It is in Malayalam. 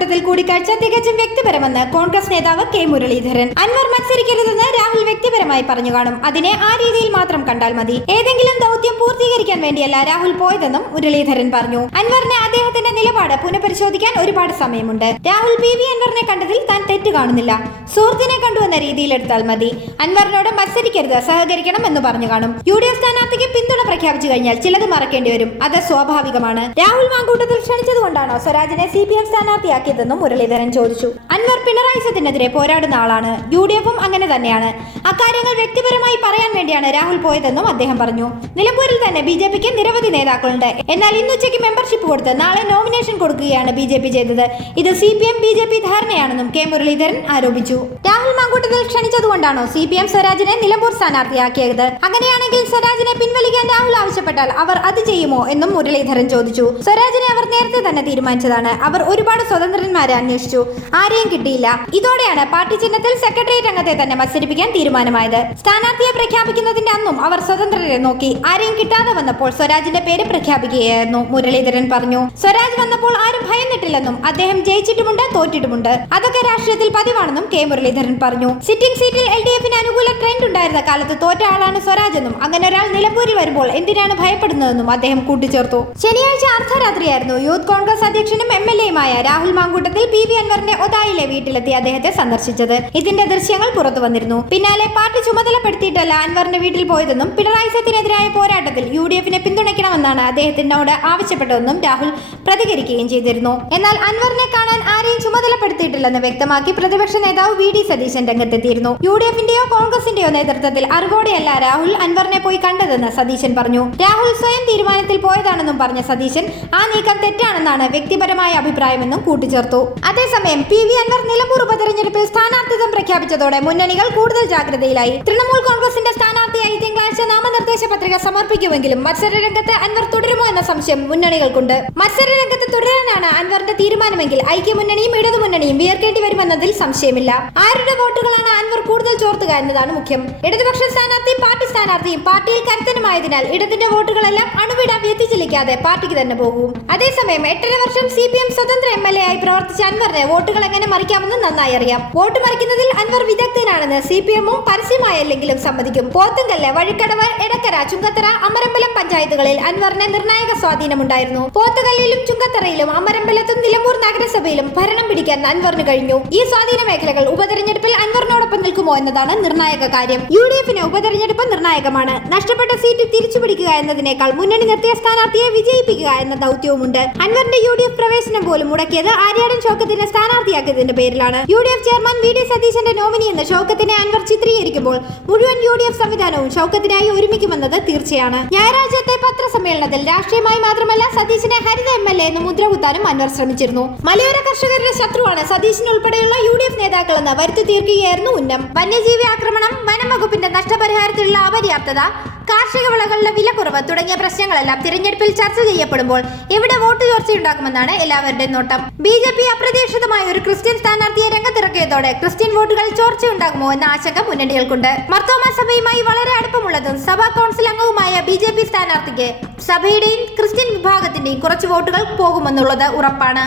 മാങ്കൂട്ടത്തിൽ കൂടിക്കാഴ്ച തികച്ചും വ്യക്തിപരമെന്ന് കോൺഗ്രസ് നേതാവ് കെ മുരളീധരൻ. അൻവർ മത്സരിക്കരുതെന്ന് രാഹുൽ വ്യക്തിപരമായി പറഞ്ഞു കാണും. അതിനെ ആ രീതിയിൽ മാത്രം കണ്ടാൽ മതി. ഏതെങ്കിലും ദൗത്യം പൂർത്തീകരിക്കാൻ വേണ്ടിയല്ല രാഹുൽ പോയതെന്നും മുരളീധരൻ പറഞ്ഞു. അൻവറിന് അദ്ദേഹത്തിന്റെ നിലപാട് പുനഃപരിശോധിക്കാൻ ഒരുപാട് സമയമുണ്ട്. രാഹുൽ പി. വി. അൻവറിനെ കണ്ടതിൽ താൻ തെറ്റ് കാണുന്നില്ല. സുഹൃത്തിനെ കണ്ടുവന്ന രീതിയിൽ എടുത്താൽ മതി. അൻവറിനോട് മത്സരിക്കരുത് സഹകരിക്കണം എന്ന് പറഞ്ഞു കാണും. യു ഡി എഫ് സ്ഥാനാർത്ഥിക്ക് പിന്തുണ പ്രഖ്യാപിച്ചു കഴിഞ്ഞാൽ ചിലത് മറക്കേണ്ടി വരും. അത് സ്വാഭാവികമാണ്. രാഹുൽ മാങ്കൂട്ടത്തിൽ ക്ഷണിച്ചതുകൊണ്ടാണോ സ്വരാജിനെ സി പി എം സ്ഥാനാർത്ഥിയാക്കിയതെന്നും മുരളീധരൻ ചോദിച്ചു. അൻവർ പിണറായി സത്തിനെതിരെ പോരാടുന്ന ആളാണ്. യു ഡി എഫും അങ്ങനെ തന്നെയാണ്. അക്കാര്യങ്ങൾ വ്യക്തിപരമായി പറയാൻ വേണ്ടിയാണ് രാഹുൽ പോയതെന്നും അദ്ദേഹം പറഞ്ഞു. നിലമ്പൂരിൽ തന്നെ ബി ജെ പിക്ക് നിരവധി നേതാക്കളുണ്ട്. എന്നാൽ ഇന്നുച്ചയ്ക്ക് മെമ്പർഷിപ്പ് കൊടുത്ത് നാളെ നോമിനേഷൻ കൊടുക്കുകയാണ് ബി ജെ പി ചെയ്തത്. ഇത് C P M B J P ധാരണയാണെന്നും K Muraleedharan ആരോപിച്ചു. മാങ്കൂട്ടത്തിൽ ക്ഷണിച്ചതുകൊണ്ടാണോ സി പി എം സ്വരാജിനെ നിലമ്പൂർ സ്ഥാനാർത്ഥിയാക്കിയത്? അങ്ങനെയാണെങ്കിൽ സ്വരാജിനെ പിൻവലിക്കാൻ രാഹുൽ ആവശ്യപ്പെട്ടാൽ അവർ അത് ചെയ്യുമോ എന്നും മുരളീധരൻ ചോദിച്ചു. സ്വരാജിനെ അവർ നേരത്തെ തന്നെ തീരുമാനിച്ചതാണ്. അവർ ഒരുപാട് സ്വതന്ത്രന്മാരെ അന്വേഷിച്ചു. ആരെയും കിട്ടിയില്ല. ഇതോടെയാണ് പാർട്ടി ചിഹ്നത്തിൽ സെക്രട്ടേറിയറ്റ് അംഗത്തെ തന്നെ മത്സരിപ്പിക്കാൻ തീരുമാനമായത്. സ്ഥാനാർത്ഥിയെ പ്രഖ്യാപിക്കുന്നതിന്റെ അന്നും അവർ സ്വതന്ത്രരെ നോക്കി. ആരെയും കിട്ടാതെ വന്നപ്പോൾ സ്വരാജിന്റെ പേര് പ്രഖ്യാപിക്കുകയായിരുന്നു മുരളീധരൻ പറഞ്ഞു. സ്വരാജ് വന്നപ്പോൾ ആരും ഭയന്നിട്ടില്ലെന്നും അദ്ദേഹം ജയിച്ചിട്ടുമുണ്ട് തോറ്റിട്ടുമുണ്ട്. അതൊക്കെ രാഷ്ട്രീയത്തിൽ പതിവാണെന്നും കെ മുരളീധരൻ പറഞ്ഞു. സിറ്റിംഗ് സീറ്റിൽ എൽ ഡി എഫിന് അനുകൂല ട്രെൻഡ് ഉണ്ടായിരുന്ന കാലത്ത് തോറ്റ ആളാണ് സ്വരാജ് എന്നും. അങ്ങനെ ഒരാൾ നിലമ്പൂരിൽ വരുമ്പോൾ എന്തിനാണ് ഭയപ്പെടുന്നതെന്നും അദ്ദേഹം കൂട്ടിച്ചേർത്തു. ശനിയാഴ്ച അർദ്ധരാത്രിയായിരുന്നു. യൂത്ത് കോൺഗ്രസ് അധ്യക്ഷനും എം എൽ എയുമായ രാഹുൽ മാങ്കൂട്ടത്തിൽ പി വി അൻവറിന്റെ ഒതായിലെ വീട്ടിലെത്തി അദ്ദേഹത്തെ സന്ദർശിച്ചത്. ഇതിന്റെ ദൃശ്യങ്ങൾ പുറത്തു വന്നിരുന്നു. പിന്നാലെ പാർട്ടി ചുമതലപ്പെടുത്തിയിട്ടല്ല അൻവറിന്റെ വീട്ടിൽ പോയതെന്നും പിണറായി സത്തിനെതിരായ പോരാട്ടത്തിൽ യു ഡി എഫിനെ പിന്തുണയ്ക്കണമെന്നാണ് അദ്ദേഹത്തിനോട് ആവശ്യപ്പെട്ടതെന്നും രാഹുൽ പ്രതികരിക്കുകയും ചെയ്തിരുന്നു. എന്നാൽ അൻവറിനെ കാണാൻ ആരെയും ചുമതലപ്പെടുത്തിയിട്ടില്ലെന്ന് വ്യക്തമാക്കി പ്രതിപക്ഷ നേതാവ് വി ഡി സതീശൻ രംഗത്തെത്തിയിരുന്നു. യു ഡി എഫിന്റെയോ കോൺഗ്രസിന്റെയോ നേതൃത്വത്തിൽ അറിവോടെയല്ല രാഹുൽ അൻവറിനെ പോയി കണ്ടതെന്ന് സതീശൻ പറഞ്ഞു. രാഹുൽ സ്വയം തീരുമാനത്തിൽ പോയതാണെന്നും പറഞ്ഞ സതീശൻ ആ നീക്കം തെറ്റാണെന്നാണ് വ്യക്തിപരമായ അഭിപ്രായമെന്നും കൂട്ടിച്ചേർത്തു. അതേസമയം പി വി അൻവർ നിലമ്പൂർ ഉപതെരഞ്ഞെടുപ്പിൽ സ്ഥാനാർത്ഥിത്വം പ്രഖ്യാപിച്ചതോടെ മുന്നണികൾ കൂടുതൽ ജാഗ്രതയിലായി. തൃണമൂൽ കോൺഗ്രസിന്റെ സ്ഥാനാർത്ഥിയായി തിങ്കളാഴ്ച നാമനിർദ്ദേശ പത്രിക സമർപ്പിക്കുമെങ്കിലും മത്സരരംഗത്ത് അൻവർ തുടരുമോ എന്ന സംശയം മുന്നണികൾക്കുണ്ട്. മത്സരരംഗത്ത് തുടരാനാണ് അൻവറിന്റെ തീരുമാനമെങ്കിൽ ഐക്യമുന്നണിയും ഇടതുമുന്നണിയും വിയർക്കേണ്ടി വരുമെന്നതിൽ സംശയമില്ല. ആരുടെ വോട്ടുകളാണ് അൻവർ കൂടുതൽ ചോർത്തുക എന്നതാണ് മുഖ്യം. ഇടതുപക്ഷ സ്ഥാനാർത്ഥി പാർട്ടി സ്ഥാനാർത്ഥിയും പാർട്ടിയിൽ കരുത്തനുമായതിനാൽ ഇടതിന്റെ വോട്ടുകളെല്ലാം അണുവിടാൻ അണുവിട വ്യതിചലിക്കാതെ പാർട്ടിക്ക് തന്നെ പോകും. അതേസമയം എട്ടര വർഷം സി പി എം സ്വതന്ത്ര എം എൽ എ ആയി പ്രവർത്തിച്ച അൻവറിനെ വോട്ടുകൾ എങ്ങനെ മറിക്കാമെന്ന് നന്നായി അറിയാം. വോട്ട് മറിക്കുന്നതിൽ അൻവർ വിദഗ്ധനാണെന്ന് സി പി എമ്മും പരസ്യമായല്ലെങ്കിലും സമ്മതിക്കും. പോത്തുങ്കല്ല് വഴിക്കടവ് എടക്കര ചുങ്കത്തറ അമരമ്പലം പഞ്ചായത്തുകളിൽ അൻവറിന് നിർണായക സ്വാധീനമുണ്ടായിരുന്നു. പോത്തുകല്ലിലും ചുങ്കത്തറയിലും അമരമ്പലത്തും നിലമ്പൂർ നഗരസഭയിലും ഭരണം പിടിക്കാൻ അൻവറിന് കഴിഞ്ഞു. ഈ സ്വാധീന മേഖലകൾ ഉപതെരഞ്ഞെടുപ്പിൽ അൻവറിനോടൊപ്പം നിൽക്കുമോ എന്നതാണ് നിർണായക കാര്യം. യു ഡി എഫിന് ഉപതെരഞ്ഞെടുപ്പ് നിർണായകമാണ്. നഷ്ടപ്പെട്ട സീറ്റ് തിരിച്ചുപിടിക്കുക എന്നതിനേക്കാൾ മുന്നണി നിർത്തിയ സ്ഥാനാർത്ഥിയെ വിജയിപ്പിക്കുക എന്ന ദൗത്യവുമുണ്ട്. അൻവറിന്റെ യു ഡി എഫ് പ്രവേശനം പോലും മുടക്കിയത് ആര്യാടൻ ഷൗക്കത്തിനെ സ്ഥാനാർത്ഥിയാക്കിയതിന്റെ പേരിലാണ്. U D F chairman V D സതീശന്റെ നോമിനി എന്ന ഷൗക്കത്തിനെ അൻവർ ചിത്രീകരിക്കുമ്പോൾ മുഴുവൻ യു ഡി എഫ് സംവിധാനവും ഷൗക്കത്തിനായി ഒരുമിക്കുമെന്നത് തീർച്ചയാണ്. ഞായറാഴ്ചത്തെ പത്രസമ്മേളനത്തിൽ രാഷ്ട്രീയമായി മാത്രമല്ല സതീശിനെ ഹരിത എം എൽ എ എന്ന് മുദ്രകുത്താനും അൻവർ ശ്രമിച്ചിരുന്നു. മലയോര കർഷകരുടെ ശത്രുവാണ് സതീശിന് ഉൾപ്പെടെയുള്ള യു ഡി എഫ് നേതാക്കളെന്ന് വരുത്തി തീർക്കുകയായിരുന്നു ഉന്നം. വന്യജീവി ആക്രമണം വനം വകുപ്പിന്റെ നഷ്ടപരിഹാരത്തിലുള്ള അപര്യാപ്തത കാർഷിക വിളകളുടെ വില കുറവ് തുടങ്ങിയ പ്രശ്നങ്ങളെല്ലാം തിരഞ്ഞെടുപ്പിൽ ചർച്ച ചെയ്യപ്പെടുമ്പോൾ എവിടെ വോട്ട് ചോർച്ചയുണ്ടാക്കുമെന്നാണ് എല്ലാവരുടെയും നോട്ടം. ബി ജെ പി അപ്രതീക്ഷിതമായ ഒരു ക്രിസ്ത്യൻ സ്ഥാനാർത്ഥിയെ രംഗത്തിറക്കിയതോടെ ക്രിസ്ത്യൻ വോട്ടുകൾ ചോർച്ചയുണ്ടാകുമോ എന്ന ആശങ്ക മുന്നണികൾക്കുണ്ട്. മർത്തോമ സഭയുമായി വളരെ അടുപ്പമുള്ളതും സഭാ കൗൺസിൽ അംഗവുമായ ബി ജെ പി സ്ഥാനാർത്ഥിക്ക് സഭയുടെയും ക്രിസ്ത്യൻ വിഭാഗത്തിന്റെയും കുറച്ച് വോട്ടുകൾ പോകുമെന്നുള്ളത് ഉറപ്പാണ്.